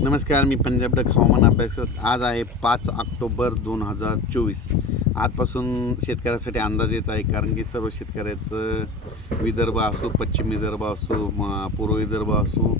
नमस्कार मी पंजाब डक हवामान अभ्यासक. आज आहे पाच ऑक्टोबर दोन हजार चोवीस. आजपासून शेतकऱ्यासाठी अंदाज येत आहे कारण की सर्व शेतकऱ्याचं विदर्भ असो पश्चिम विदर्भ असो म पूर्व विदर्भ असो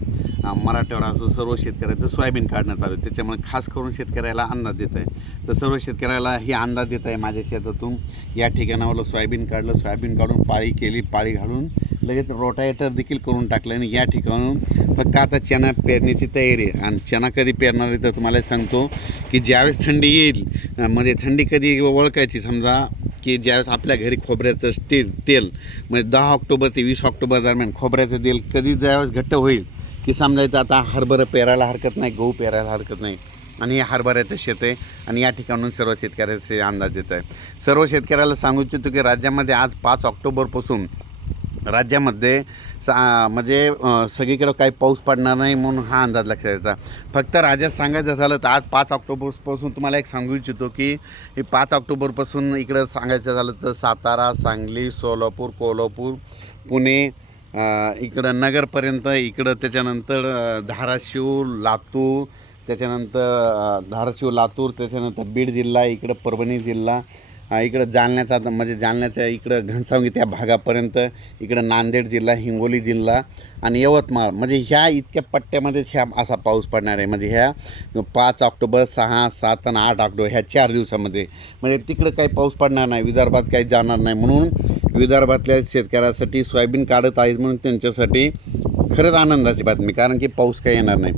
मराठवाडा असो सर्व शेतकऱ्याचं सोयाबीन काढण्यात आलं त्याच्यामुळे खास करून शेतकऱ्याला अंदाज देत आहे. तर सर्व शेतकऱ्याला ही अंदाज देत आहे माझ्या शेतातून या ठिकाणावर सोयाबीन काढलं सोयाबीन काढून पाळी केली पाळी घालून लगेच रोटायटर देखील करून टाकलं आणि या ठिकाणून फक्त आता चणा पेरण्याची तयारी आहे. आणि चणा कधी पेरणार आहे तर तुम्हाला सांगतो की ज्यावेळेस थंडी येईल म्हणजे थंडी कधी ओळखायची समजा की ज्यावेळेस आपल्या घरी खोबऱ्याचं स्टील तेल म्हणजे दहा ऑक्टोबर ते वीस ऑक्टोबर दरम्यान खोबऱ्याचं तेल कधी ज्यावेळेस घट्ट होईल की समजायचं आता हरभरं पेरायला हरकत नाही गहू पेरायला हरकत नाही. आणि हे हरभऱ्याचं शेत आहे आणि या ठिकाणून सर्व शेतकऱ्याचे अंदाज येत आहे सर्व शेतकऱ्याला सांगू इच्छितो की राज्यामध्ये आज पाच ऑक्टोबरपासून राज्यामध्ये सा म्हणजे सगळीकडं सगळीकडे काही पाऊस पडणार नाही म्हणून हा अंदाज लक्षात यायचा फक्त राज्यात सांगायचं झालं तर आज पाच ऑक्टोबरपासून तुम्हाला एक सांगू इच्छितो की हे पाच ऑक्टोबरपासून इकडं सांगायचं झालं तर सातारा सांगली सोलापूर कोल्हापूर पुणे इकडं नगरपर्यंत इकडं त्याच्यानंतर धाराशिव लातूर त्याच्यानंतर धाराशिव लातूर त्याच्यानंतर बीड जिल्हा इकडं परभणी जिल्हा इकडं जालन्याचा म्हणजे जालन्याच्या इकडं घनसावंगी त्या भागापर्यंत इकडं नांदेड जिल्हा हिंगोली जिल्हा आणि यवतमाळ. म्हणजे ह्या इतक्या पट्ट्यामध्ये ह्या असा पाऊस पडणार आहे. म्हणजे ह्या पाच ऑक्टोबर सहा सात आणि आठ ऑक्टोबर ह्या चार दिवसामध्ये. म्हणजे तिकडं काही पाऊस पडणार नाही विदर्भात काही जाणार नाही. म्हणून विदर्भातल्या शेतकऱ्यासाठी सोयाबीन काढत आहेत म्हणून त्यांच्यासाठी खरंच आनंदाची बातमी कारण की पाऊस काही येणार नाही.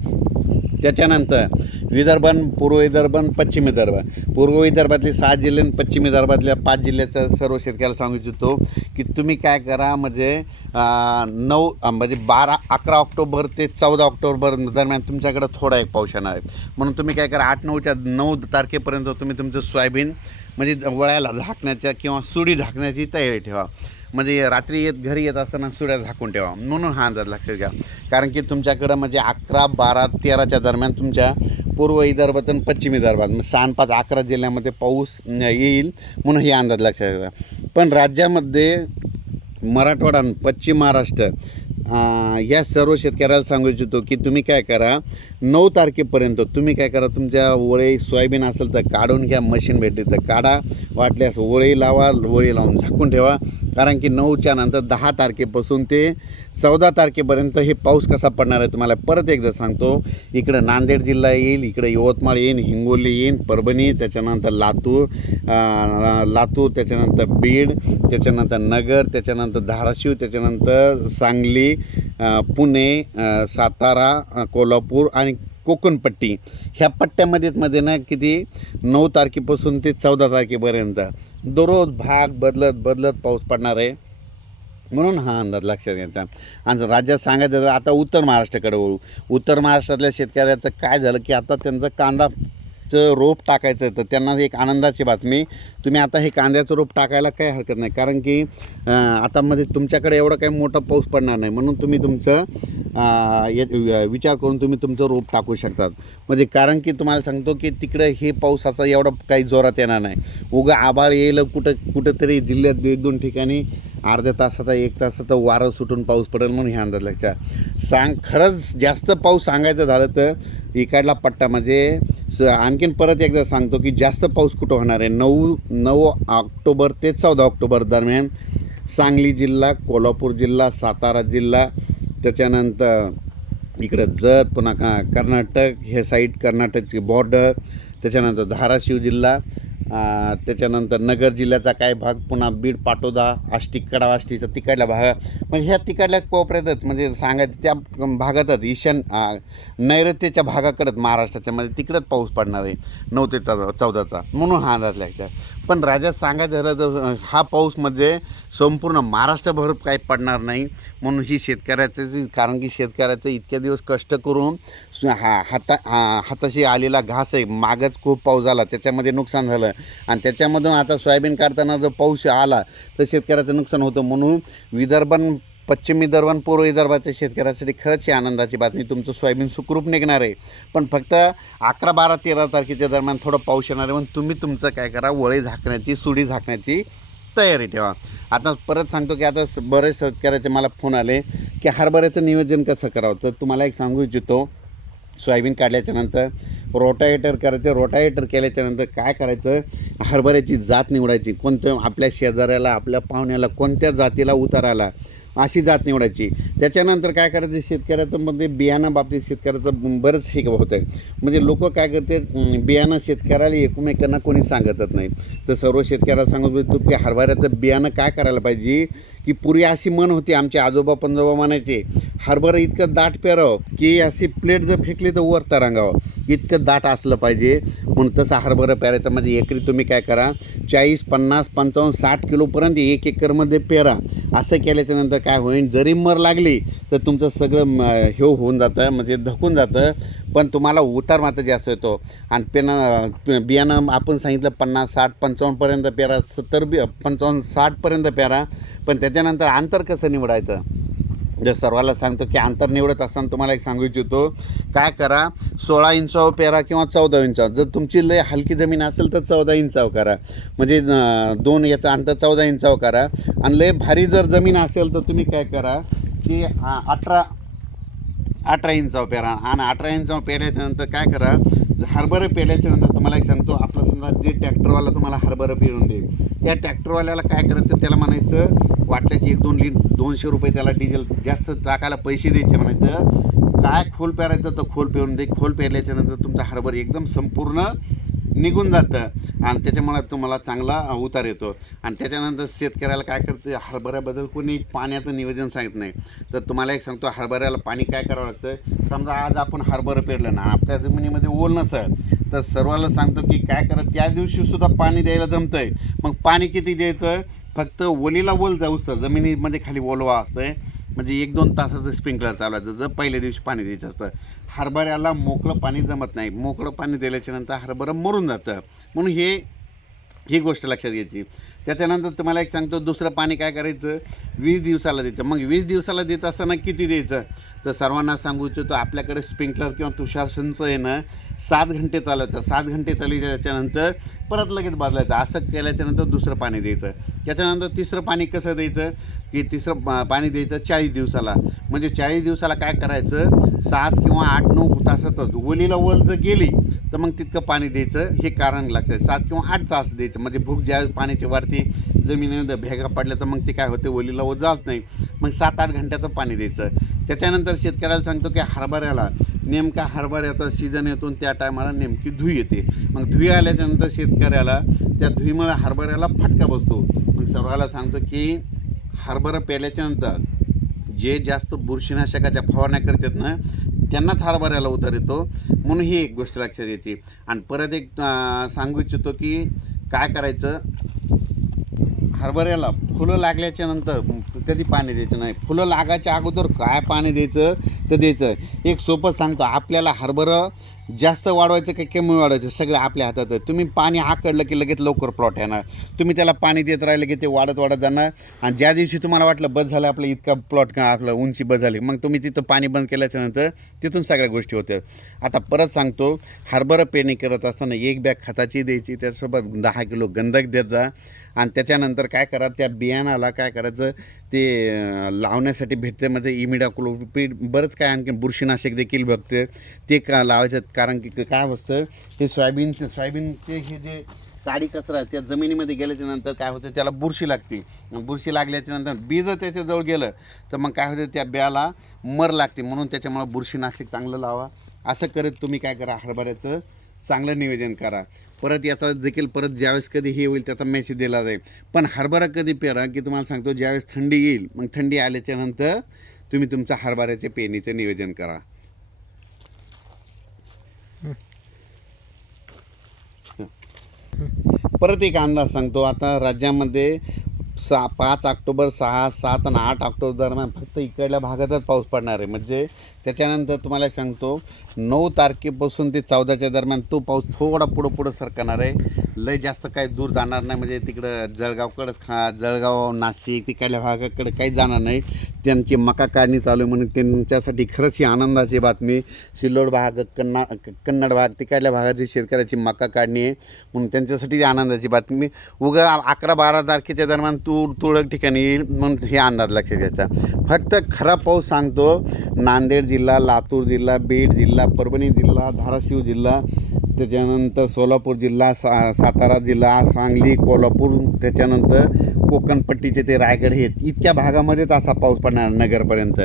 त्याच्यानंतर विदर्भन पूर्व विदर्भन पश्चिम विदर्भ. पूर्व विदर्भातले सात जिल्हे आणि पश्चिम विदर्भातल्या पाच जिल्ह्याचा सर्व शेतकऱ्याला सांगू इच्छितो की तुम्ही काय करा म्हणजे नऊ म्हणजे बारा अकरा ऑक्टोबर ते चौदा ऑक्टोबर दरम्यान तुमच्याकडं थोडा एक पाऊस येणार आहे. म्हणून तुम्ही काय करा आठ नऊच्या नऊ तारखेपर्यंत तुम्ही तुमचं सोयाबीन म्हणजे वळ्याला झाकण्याच्या किंवा सुडी झाकण्याची तयारी ठेवा. म्हणजे रात्री येत घरी येत असताना सुड्या झाकून ठेवा. म्हणून हा अंदाज लक्षात घ्या. कारण की तुमच्याकडं म्हणजे अकरा बारा तेराच्या दरम्यान तुमच्या पूर्व विदर्भात आणि पश्चिम विदर्भात. म्हणजे सहा पाच अकरा जिल्ह्यामध्ये पाऊस येईल म्हणून हे अंदाज लक्षात घ्या. पण राज्यामध्ये मराठवाडा आणि पश्चिम महाराष्ट्र या सर्व शेतकऱ्याला सांगू इच्छितो की तुम्ही काय करा नऊ तारखेपर्यंत तुम्ही काय करा तुमच्या वळी सोयाबीन असेल तर काढून घ्या मशीन भेटली तर काढा. वाटल्यास वळी लावा वळी लावून झाकून ठेवा. कारण की नऊच्या नंतर दहा तारखेपासून ते चौदा तारखेपर्यंत हे पाऊस कसा पडणार आहे तुम्हाला परत एकदा सांगतो. इकडं नांदेड जिल्हा येईल इकडं यवतमाळ येईल हिंगोली येईल परभणी त्याच्यानंतर लातूर लातूर त्याच्यानंतर बीड त्याच्यानंतर नगर त्याच्यानंतर धाराशिव त्याच्यानंतर सांगली पुणे सातारा कोल्हापूर आणि कोकणपट्टी. ह्या पट्ट्यामध्येच मध्ये ना किती नऊ तारखेपासून ते चौदा तारखेपर्यंत दररोज भाग बदलत बदलत पाऊस पडणार आहे. म्हणून हा अंदाज लक्षात घ्यायचा. आणि राज्यात सांगायचं तर आता उत्तर महाराष्ट्राकडे वळू. उत्तर महाराष्ट्रातल्या शेतकऱ्याचं काय झालं की आता त्यांचा कांदा कांदाचं रोप टाकायचं तर त्यांना एक आनंदाची बातमी. तुम्ही आता हे कांद्याचं रोप टाकायला काही हरकत नाही कारण की आता म्हणजे तुमच्याकडे एवढं काही मोठा पाऊस पडणार नाही म्हणून तुम्ही तुमचं या- विचार करून तुम्ही तुमचं रोप टाकू शकतात. म्हणजे कारण की तुम्हाला सांगतो की तिकडे हे पावसाचा एवढा काही जोरात येणार नाही. उगा आबाळ येईल कुठं कुठंतरी जिल्ह्यात एक दोन ठिकाणी अर्ध्या तासाचा एक तासाचा वारं सुटून पाऊस पडेल म्हणून हे अंदाज लक्षात. सांग खरंच जास्त पाऊस सांगायचं झालं तर इकडला पट्टा म्हणजे स आणखीन परत एकदा सांगतो की जास्त पाऊस कुठं होणार आहे? नऊ नऊ ऑक्टोबर ते चौदा ऑक्टोबर दरम्यान सांगली जिल्हा कोल्हापूर जिल्हा सातारा जिल्हा त्याच्यानंतर इकडं जत पुन्हा का कर्नाटक हे साईड कर्नाटकची बॉर्डर त्याच्यानंतर धाराशिव जिल्हा त्याच्यानंतर नगर जिल्ह्याचा काय भाग पुन्हा बीड पाटोदा आष्टी कडा आष्टीचा तिकडल्या भागा. म्हणजे ह्या तिकडल्या कोपऱ्यातच म्हणजे सांगायचं त्या भागातच ईशान नैऋत्यच्या नैऋत्येच्या भागाकडंच महाराष्ट्राच्या म्हणजे तिकडंच पाऊस पडणार आहे नऊ ते चौदा चौदाचा. म्हणून हा अंदाज लिहायचा. पण राजा सांगायचं झालं तर हा पाऊस म्हणजे संपूर्ण महाराष्ट्रभर काही पडणार नाही. म्हणून ही शेतकऱ्याचं कारण की शेतकऱ्याचं इतक्या दिवस कष्ट करून हा हाता हा- हाताशी आलेला घास आहे. मागच खूप पाऊस झाला. त्याच्यामध्ये नुकसान झालं. आणि त्याच्यामधून आता सोयाबीन काढताना जर पाऊस आला तर शेतकऱ्याचं नुकसान होतं. म्हणून विदर्भन पश्चिम विदर्भ पूर्व विदर्भाच्या शेतकऱ्यासाठी खरंच ही आनंदाची बातमी. तुमचं सोयाबीन सुखरूप निघणार आहे. पण फक्त अकरा बारा तेरा तारखेच्या दरम्यान थोडं पाऊस येणार आहे. म्हणून तुम्ही तुमचं काय करा. वळी झाकण्याची सुडी झाकण्याची तयारी ठेवा. आता परत सांगतो की आता बरेच शेतकऱ्याचे मला फोन आले की हरभऱ्याचं नियोजन कसं करावं? तर तुम्हाला एक सांगू इच्छितो. सोयाबीन काढल्याच्यानंतर रोटावेटर करायचं रोटावेटर केल्याच्यानंतर काय करायचं? हरभऱ्याची जात निवडायची. कोणत्या आपल्या शेजाऱ्याला आपल्या पाहुण्याला कोणत्या जातीला उताराला अशी जात निवडायची. त्याच्यानंतर काय करायचं? शेतकऱ्याचं म्हणजे बियाणं बाबतीत शेतकऱ्याचं बरंच हे होतं आहे म्हणजे लोक काय करते? बियाणं शेतकऱ्याला एकमेकांना कोणी सांगतच नाही. तर सर्व शेतकऱ्याला सांगत होतो की हरभऱ्याचं बियाणं काय करायला पाहिजे? की पूर्वी अशी मन होती आमचे आजोबा पंजोबा म्हणायचे हरभरा इतकं दाट पेरावं की अशी प्लेट जर फेकली तर वर तरंगावं. इतकं दाट असलं पाहिजे. म्हणून तसं हरभरा पेरायचं. म्हणजे एकरी तुम्ही काय करा चाळीस पन्नास पंचावन्न साठ किलोपर्यंत एक एकरमध्ये पेरा. असं केल्याच्यानंतर काय होईल जरी मर लागली तर तुमचं सगळं हे होऊन जातं म्हणजे धकून जातं. पण तुम्हाला उतार मात्र जास्त येतो. आणि पेनं बियाणं आपण सांगितलं पन्नास साठ पंचावन्नपर्यंत पेरा सत्तर बी पंचावन्न साठपर्यंत पेरा. पण त्याच्यानंतर अंतर कसं निवडायचं? जर सर्वाला सांगतो की अंतर निवडत असताना तुम्हाला एक सांगू इच्छितो. काय करा? सोळा इंचावर पेरा किंवा चौदा इंचावर. जर तुमची लय हलकी जमीन असेल तर चौदा इंचावर करा. म्हणजे दोन याचं अंतर चौदा इंचावर करा. आणि लय भारी जर जमीन असेल तर तुम्ही काय करा की अठरा अठरा इंचावर पेरा. आणि अठरा इंचावर पेरल्याच्यानंतर काय करा हरभरं पेरल्याच्यानंतर तुम्हाला एक सांगतो आपला समजा जे ट्रॅक्टरवाला तुम्हाला हरभरं पेरून देईल त्या ट्रॅक्टरवाल्याला काय करायचं त्याला म्हणायचं वाटल्याची एक दोन लिट दोनशे रुपये त्याला डिझेल जास्त टाकायला पैसे द्यायचे म्हणायचं. काय खोल पेरायचं तर खोल पेरून दे. खोल पेरल्याच्यानंतर तुमचा हरभर एकदम संपूर्ण निघून जातं. आणि त्याच्यामुळे तुम्हाला चांगला उतार येतो. आणि त्याच्यानंतर शेतकऱ्याला काय करते हरभऱ्याबद्दल कोणी पाण्याचं नियोजन सांगत नाही. तर तुम्हाला एक सांगतो हरभऱ्याला पाणी काय करावं लागतं? समजा आज आपण हरभरं पेरलं ना आपल्या जमिनीमध्ये ओल नसं तर सर्वाला सांगतो की काय करा त्या दिवशीसुद्धा पाणी द्यायला जमतं आहे मग पाणी किती द्यायचं? फक्त ओलीला ओल जाऊच तर जमिनीमध्ये खाली ओलवा असतं आहे म्हणजे एक दोन तासाचं स्प्रिंकलर चालवायचं जर पहिल्या दिवशी पाणी द्यायचं असतं. हरभऱ्याला मोकळं पाणी जमत नाही. मोकळं पाणी दिल्याच्या नंतर हरभरं मरून जातं. म्हणून हे ही गोष्ट लक्षात घ्यायची. त्याच्यानंतर तुम्हाला एक सांगतो दुसरं पाणी काय करायचं? वीस दिवसाला द्यायचं. मग वीस दिवसाला देत असताना किती द्यायचं? तर सर्वांना सांगू इच्छितो आपल्याकडे स्प्रिंकलर किंवा तुषार संच येणं सात घंटे चालवायचं. सात घंटे चालल्याच्यानंतर परत लगेच बदलायचं. असं केल्याच्यानंतर दुसरं पाणी द्यायचं. त्याच्यानंतर तिसरं पाणी कसं द्यायचं? की तिसरं पाणी द्यायचं चाळीस दिवसाला. म्हणजे चाळीस दिवसाला काय करायचं? सात किंवा आठ नऊ तासाचं वलीला वल जर गेली तर मग तितकं पाणी द्यायचं. हे कारण लागतं सात किंवा आठ तास द्यायचं. म्हणजे भूक ज्या पाण्याची वाढते जमिनीमध्ये भेगा पडल्या तर मग ते काय होते? ओलीला वल जात नाही. मग सात आठ घंट्याचं पाणी द्यायचं. त्याच्यानंतर शेतकऱ्याला सांगतो की हरभऱ्याला नेमका हरभऱ्याचा सीझन येतो त्या टायमाला नेमकी धुई येते. मग धुई आल्याच्यानंतर शेतकऱ्याला त्या धुईमुळे हरभऱ्याला फटका बसतो. मग सर्वाला सांगतो की हरभरा पेल्याच्यानंतर जे जास्त बुरशीनाशकाच्या फवारण्या करतात ना त्यांनाच हरभऱ्याला उतार येतो. म्हणून ही एक गोष्ट लक्षात येते आणि परत एक सांगू इच्छितो की काय करायचं? हरभऱ्याला फुलं लागल्याच्या नंतर कधी पाणी द्यायचं नाही. फुलं लागायच्या अगोदर काय पाणी द्यायचं? तर द्यायचं. एक सोपं सांगतो आपल्याला हरभरं जास्त वाढवायचं की कमी वाढवायचं? सगळं आपल्या हातात आहे. तुम्ही पाणी आकडलं की लगेच लवकर प्लॉट येणार. तुम्ही त्याला पाणी देत राहिलं की ते वाढत वाढत जाणार. आणि ज्या दिवशी तुम्हाला वाटलं बस झालं आपलं इतका प्लॉट का आपलं उंची बस झाली मग तुम्ही तिथं पाणी बंद केल्याच्यानंतर तिथून सगळ्या गोष्टी होत्या. आता परत सांगतो हरभरं पेरणी करत असताना एक बॅग खताची द्यायची त्यासोबत दहा किलो गंधक देत जा. आणि त्याच्यानंतर काय करा त्या बियाणाला काय करायचं? ते लावण्यासाठी भेटते. मध्ये इमिडाक्लोपीड बरंच काय आणखी बुरशीनाशक देखील बघते. ते का लावायचं कारण की काय असतं हे सोयाबीन सोयाबीनचे हे जे काडी कचरा त्या जमिनीमध्ये गेल्याच्यानंतर काय होतं त्याला बुरशी लागते. मग बुरशी लागल्याच्या नंतर बी जर त्याच्याजवळ गेलं तर मग काय होतं त्या ब्याला मर लागते. म्हणून त्याच्यामुळं बुरशीनाशक चांगलं लावा. असं करत तुम्ही काय करा हरभऱ्याचं चांगलं नियोजन करा. परत याचा देखील परत ज्यावेळेस कधी हे होईल त्याचा मेसेज दिला जाईल. पण हरभरा कधी पेरा की तुम्हाला सांगतो ज्यावेळेस थंडी येईल मग थंडी आल्याच्यानंतर तुम्ही तुमच्या हरभऱ्याचे पेरणीचं नियोजन करा. परत एक अंदाज सांगतो आता राज्यामध्ये सहा पाच ऑक्टोबर सहा सात आणि आठ ऑक्टोबर दरम्यान फक्त इकडल्या भागातच पाऊस पडणार आहे. म्हणजे त्याच्यानंतर तुम्हाला सांगतो नऊ तारखेपासून ते चौदाच्या दरम्यान तो पाऊस थोडा पुढं पुढं सरकणार आहे. लय जास्त काही दूर जाणार नाही म्हणजे तिकडं जळगावकडंच खा जळगाव नाशिक तिकडल्या भागाकडे काही जाणार नाही. त्यांची मका काढणी चालू आहे म्हणून त्यांच्यासाठी खरंच ही आनंदाची बातमी. सिल्लोड भाग कन्ना कन्नड भाग तिकडल्या भागाची शेतकऱ्याची मका काढणी आहे म्हणून त्यांच्यासाठी आनंदाची बातमी. उगा अकरा बारा तारखेच्या दरम्यान तूर तुरळक ठिकाणी येईल म्हणून हे अंदाज लक्षात घ्यायचा. फक्त खरा पाऊस सांगतो नांदेड जिल्हा लातूर जिल्हा बीड जिल्हा परभणी जिल्हा धाराशिव जिल्हा त्याच्यानंतर सोलापूर जिल्हा सा सातारा जिल्हा सांगली कोल्हापूर त्याच्यानंतर कोकणपट्टीचे ते रायगड हे इतक्या भागामध्येच असा पाऊस पडणार नगरपर्यंत.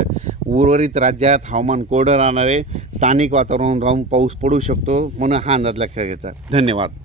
उर्वरित राज्यात हवामान कोरडं राहणारे स्थानिक वातावरण राहून पाऊस पडू शकतो म्हणून हा अंदाज लक्षात घ्यायचा धन्यवाद.